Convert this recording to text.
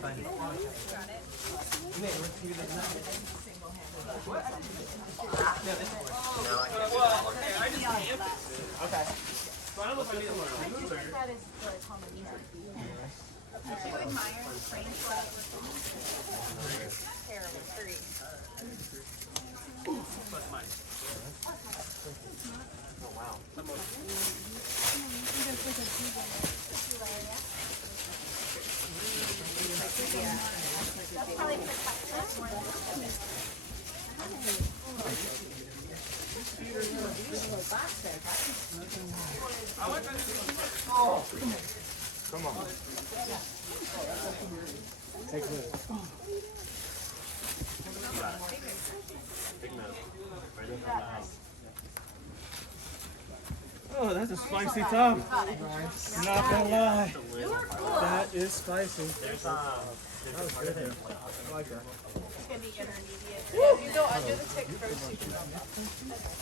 Okay. So I don't know if I need to learn a loser. Terrible. 3. Plus mine. Oh, wow. That's probably Oh, come on. Take it. Big mouth. Right in the mouth. Oh, that's a spicy top. Not gonna lie. That is spicy. There's That was good. I like that. It's going to be intermediate. If you go under the tick first, you can go up.